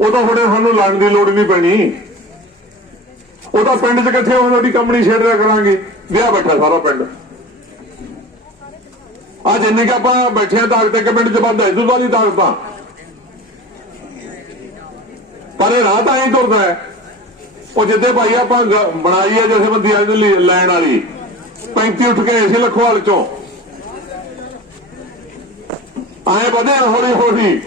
ਉਹ ਤਾਂ ਹੁਣੇ ਸਾਨੂੰ ਲੜਨ ਦੀ ਲੋੜ ਨਹੀਂ ਪੈਣੀ। ਉਹ ਤਾਂ ਪਿੰਡ 'ਚ ਇਕੱਠੇ ਹੋਣ ਦੀ ਕੰਪਨੀ ਛੇੜ ਰਿਆ ਕਰਾਂਗੇ। ਵਿਆਹ ਬੈਠਾ ਸਾਰਾ ਪਿੰਡ। ਅੱਜ ਇੰਨੇ ਕਿ ਆਪਾਂ ਬੈਠੇ ਆ ਤਾਕਤ ਇੱਕ ਪਿੰਡ 'ਚ ਵੱਧ ਹੈ ਇਦੋਂ ਬਾਅਦ ਤਾਕਤਾਂ। ਪਰ ਇਹ ਰਾਹ ਤਾਂ ਐਂ ਤੁਰਦਾ ਹੈ। ਉਹ ਜਿੱਦੇ ਭਾਈ ਆਪਾਂ ਬਣਾਈ ਹੈ ਜਥੇਬੰਦੀ ਆ ਜਿਹੜੀ ਲੈਣ ਵਾਲੀ 35 ਉੱਠ ਕੇ ਆਏ ਸੀ ਲਖਵਾਲ ਚੋਂ। ਆਏ ਵਧੇ ਹੌਲੀ ਹੌਲੀ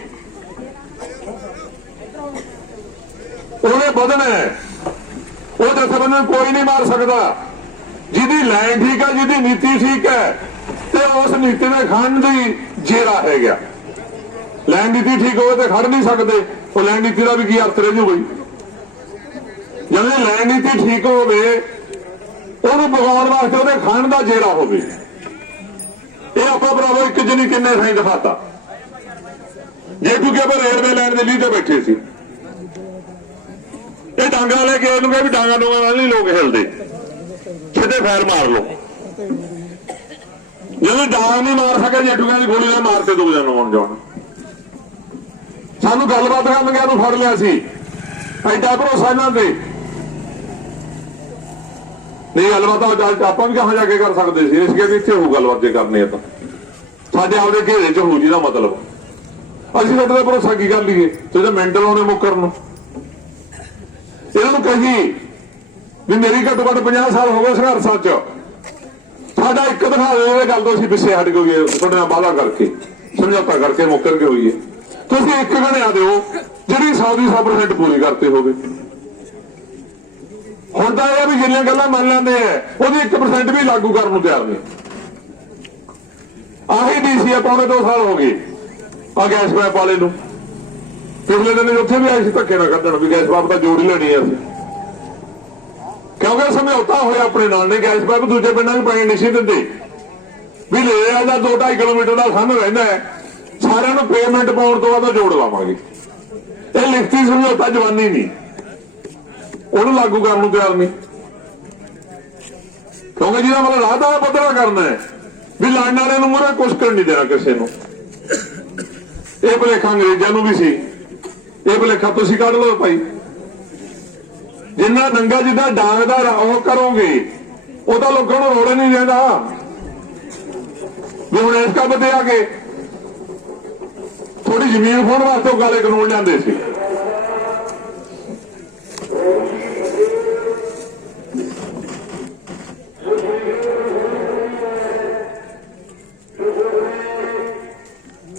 ਉਹਨੇ ਵਧਣਾ ਉਹ ਜਥੇਬੰਦੀ ਨੂੰ ਕੋਈ ਨਹੀਂ ਮਾਰ ਸਕਦਾ। ਜਿਹਦੀ ਲਾਈਨ ਠੀਕ ਹੈ, ਜਿਹਦੀ ਨੀਤੀ ਠੀਕ ਹੈ, ਤੇ ਉਸ ਨੀਤੀ ਦੇ ਖੰਡ ਦੀ ਜੇਰਾ ਹੈ ਗਿਆ ਲੈਂਡ ਨੀਤੀ ਠੀਕ ਹੋਵੇ ਤੇ ਖੜ ਨਹੀਂ ਸਕਦੇ। ਉਹ ਲੈਂਡ ਨੀਤੀ ਦਾ ਵੀ ਕੀ ਅਰਥ ਰਹਿ ਜੂ ਬਈ? ਜਦੋਂ ਲੈਂਡ ਨੀਤੀ ਠੀਕ ਹੋਵੇ, ਉਹਨੂੰ ਬਗਾਉਣ ਵਾਸਤੇ ਉਹਦੇ ਖੰਡ ਦਾ ਜੇਰਾ ਹੋਵੇ। ਇਹ ਆਪਾਂ ਭਰਾਵੋ ਇੱਕ ਜਣੀ ਕਿੰਨੇ ਸਾਈਂ ਦਿਖਾਤਾ। ਜੇ ਕਿਉਂਕਿ ਆਪਾਂ ਰੇਲਵੇ ਲਾਈਨ ਦੇ ਲਈ ਤੇ ਬੈਠੇ ਸੀ। ਇਹ ਡਾਂਗਾ ਲੈ ਕੇ ਉਹਨੂੰ ਕਹੇ ਵੀ ਡਾਂਗਾ ਡੋਂਗਾ ਨਾਲ ਨਹੀਂ ਲੋਕ ਹਿਲਦੇ। ਸਿੱਧੇ ਫੈਰ ਮਾਰ ਲਓ। ਜਦੋਂ ਡਾਂਗ ਨਹੀਂ ਮਾਰ ਸਕੇ, ਜੇਠੂਆਂ ਦੀ ਗੋਲੀ ਨਾਲ ਮਾਰਤੇ ਦੋ ਜਣ ਆਉਣ ਜਾਣ। ਸਾਨੂੰ ਗੱਲਬਾਤ ਕਰਨ ਗਿਆ ਨੂੰ ਫੜ ਲਿਆ ਸੀ। ਐਡਾ ਭਰੋਸਾ ਇਹਨਾਂ ਤੇ। ਨਹੀਂ, ਗੱਲਬਾਤ ਆਪਾਂ ਵੀ ਕਹਾਂ ਜਾ ਕੇ ਕਰ ਸਕਦੇ ਸੀ। ਇਸ ਕਰਕੇ ਇੱਥੇ ਹੋ ਗੱਲਬਾਤ ਜੇ ਕਰਨੀ ਹੈ ਤਾਂ। ਸਾਡੇ ਆਪਦੇ ਘੇਰੇ ਚ ਹੋ ਜੀ ਦਾ ਮਤਲਬ। ਅਸੀਂ ਤੁਹਾਡੇ ਦਾ ਭਰੋਸਾ ਕੀ ਕਰ ਲਈਏ? ਤੇ ਤਾਂ ਮੈਂਟਲ ਆਉਣੇ ਮੁੱਕਰ ਨੂੰ। ਇਹਨਾਂ ਨੂੰ ਕਹੀ ਵੀ ਮੇਰੀ ਘੱਟੋ ਘੱਟ 50 ਸਾਲ ਹੋ ਗਏ ਸੰਘਰਸ਼ਾਂ ਚ। ਸਾਡਾ ਇੱਕ ਦਿਖਾ ਦਿਓ ਇਹ ਗੱਲ ਤੋਂ ਅਸੀਂ ਪਿੱਛੇ ਹਟ ਗਏ ਤੁਹਾਡੇ ਨਾਲ ਵਾਅਦਾ ਕਰਕੇ, ਸਮਝੌਤਾ ਕਰਕੇ ਮੁੱਕਰ ਕੇ ਹੋਈਏ। ਤੁਸੀਂ ਇੱਕ ਗਣਿਆ ਦਿਓ, ਜਿਹੜੀ 100 ਦੀ 100% ਪੂਰੀ ਕਰਤੇ ਹੋਵੇ। ਹੁਣ ਤਾਂ ਇਹ ਵੀ ਜਿੰਨੀਆਂ ਗੱਲਾਂ ਮੰਨ ਲੈਂਦੇ ਆ, ਉਹਦੀ 1% ਵੀ ਲਾਗੂ ਕਰਨ ਨੂੰ ਤਿਆਰ ਨਹੀਂ ਆਹੀ ਡੀਸੀ ਆ, ਪੌਣੇ 2 ਸਾਲ ਹੋ ਗਏ। ਆ ਗੈਸ ਪੈਪ ਵਾਲੇ ਨੂੰ ਪਿਛਲੇ ਦਿਨ ਉੱਥੇ ਵੀ ਆਏ ਸੀ ਧੱਕੇ ਨਾ ਕੱਢਣ ਵੀ ਗੈਸ ਪਾਈਪ ਤਾਂ ਜੋੜ ਹੀ ਲੈਣੀ ਆ ਅਸੀਂ। ਕਿਉਂਕਿ ਸਮਝੌਤਾ ਹੋਇਆ ਆਪਣੇ ਨਾਲ ਨੇ, ਗੈਸ ਪਾਈਪ ਦੂਜੇ ਪਿੰਡਾਂ ਨੂੰ ਪਾਣੀ ਨਹੀਂ ਸੀ ਦਿੰਦੇ। ਵੀ ਲੈ ਆ ਜਾਂ 2.5 ਕਿਲੋਮੀਟਰ ਦਾ ਸਾਨੂੰ ਰਹਿੰਦਾ ਹੈ, ਸਾਰਿਆਂ ਨੂੰ ਪੇਮੈਂਟ ਪਾਉਣ ਤੋਂ ਬਾਅਦ ਜੋੜ ਲਾਵਾਂਗੇ। ਇਹ ਲਿਖਤੀ ਸਮਝੌਤਾ ਜਵਾਨੀ ਨਹੀਂ। ਉਹਨੂੰ ਲਾਗੂ ਕਰਨ ਨੂੰ ਤਿਆਰ ਨਹੀਂ। ਕਿਉਂਕਿ ਜਿਹਦਾ ਮਤਲਬ ਰਾਹ ਦਾ ਬਦਲਾ ਕਰਨਾ ਹੈ, ਵੀ ਲੜਨ ਵਾਲੇ ਨੂੰ ਮੁਰੇ ਕੁਛ ਕਰਨ ਨਹੀਂ ਦੇਣਾ ਕਿਸੇ ਨੂੰ। ਇਹ ਭਲੇਖਾ ਅੰਗਰੇਜ਼ਾਂ ਨੂੰ ਵੀ ਸੀ। ਭਲੇਖਾ ਤੁਸੀਂ ਕੱਢ ਲਓ ਭਾਈ। ਜਿੰਨਾ ਨੰਗਾ ਜਿੱਦਾਂ ਡਾਂਗ ਦਾ ਉਹ ਕਰੋਗੇ, ਉਹ ਤਾਂ ਲੋਕਾਂ ਨੂੰ ਰੋੜੇ ਨਹੀਂ ਦਿੰਦਾ ਵੀ ਹੁਣ ਇਸ ਕੰਮ ਤੇ ਆ ਕੇ ਥੋੜੀ ਜ਼ਮੀਨ ਖੋਣ ਵਾਸਤੇ ਉਹ ਗਾਲੇ ਕਾਨੂੰਨ ਲਿਆਂਦੇ ਸੀ।